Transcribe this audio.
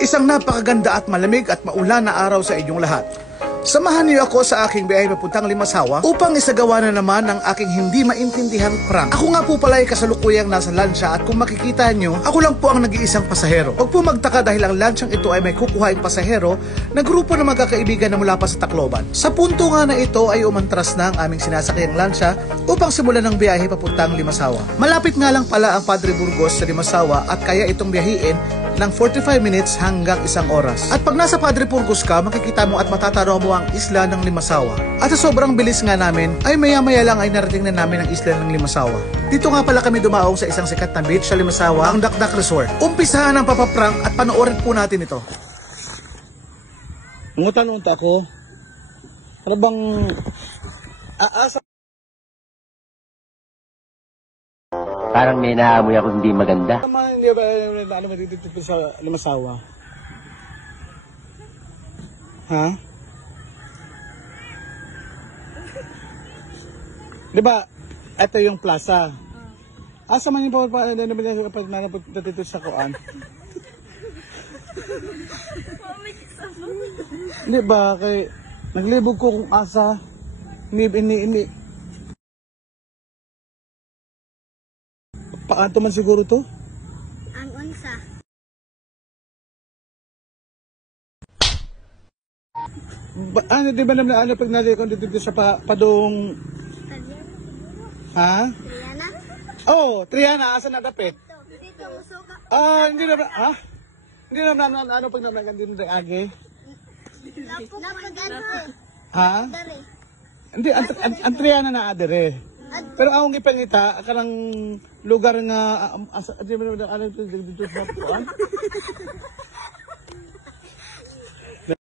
Isang napakaganda at malamig at maulan na araw sa inyong lahat. Samahan niyo ako sa aking biyahe papuntang Limasawa upang isagawa na naman ang aking hindi maintindihan prank. Ako nga po pala ay kasalukuyang nasa lansya at kung makikita niyo, ako lang po ang nag-iisang pasahero. Huwag po magtaka dahil ang lansyang ito ay may kukuhaing pasahero na grupo ng magkakaibigan na mula pa sa Tacloban. Sa punto nga na ito ay umantras na ang aming sinasakyang lansya upang simulan ng biyahe papuntang Limasawa. Malapit nga lang pala ang Padre Burgos sa Limasawa at kaya itong biyahiin ng 45 minutes hanggang 1 oras. At pag nasa Padre Burgos ka, makikita mo at matatanaw mo ang isla ng Limasawa. At sa sobrang bilis nga namin, ay maya-maya lang ay narating na namin ang isla ng Limasawa. Dito nga pala kami dumaong sa isang sikat na beach sa Limasawa, ang Dakdak Resort. Umpisahan ang papaprank at panoorin po natin ito. Ngunta ako. Ano bang aasa? Parang may naamoy ako hindi maganda. Hindi ba ano matitipid sa Limasawa? Ha? Di ba? Ito yung plaza. Asa man yung pagdadito sa kuan? Di ba? Kay naglibog ko kung asa. Ini. Paanto man siguro to? Ang unsa. Ano, di ba naman ano pag nalikon dito sa padong... Ha? Triana? Oh, Triana, asa na dapit? Dito musuka. Hindi na ha? Hindi na ano pag naman dito ng agi? Napag-ano? Ha? Dari. Hindi, ang Triana na adere. Pero akong ipangita, kanang lugar nga, di ba naman ano dito sa kuan?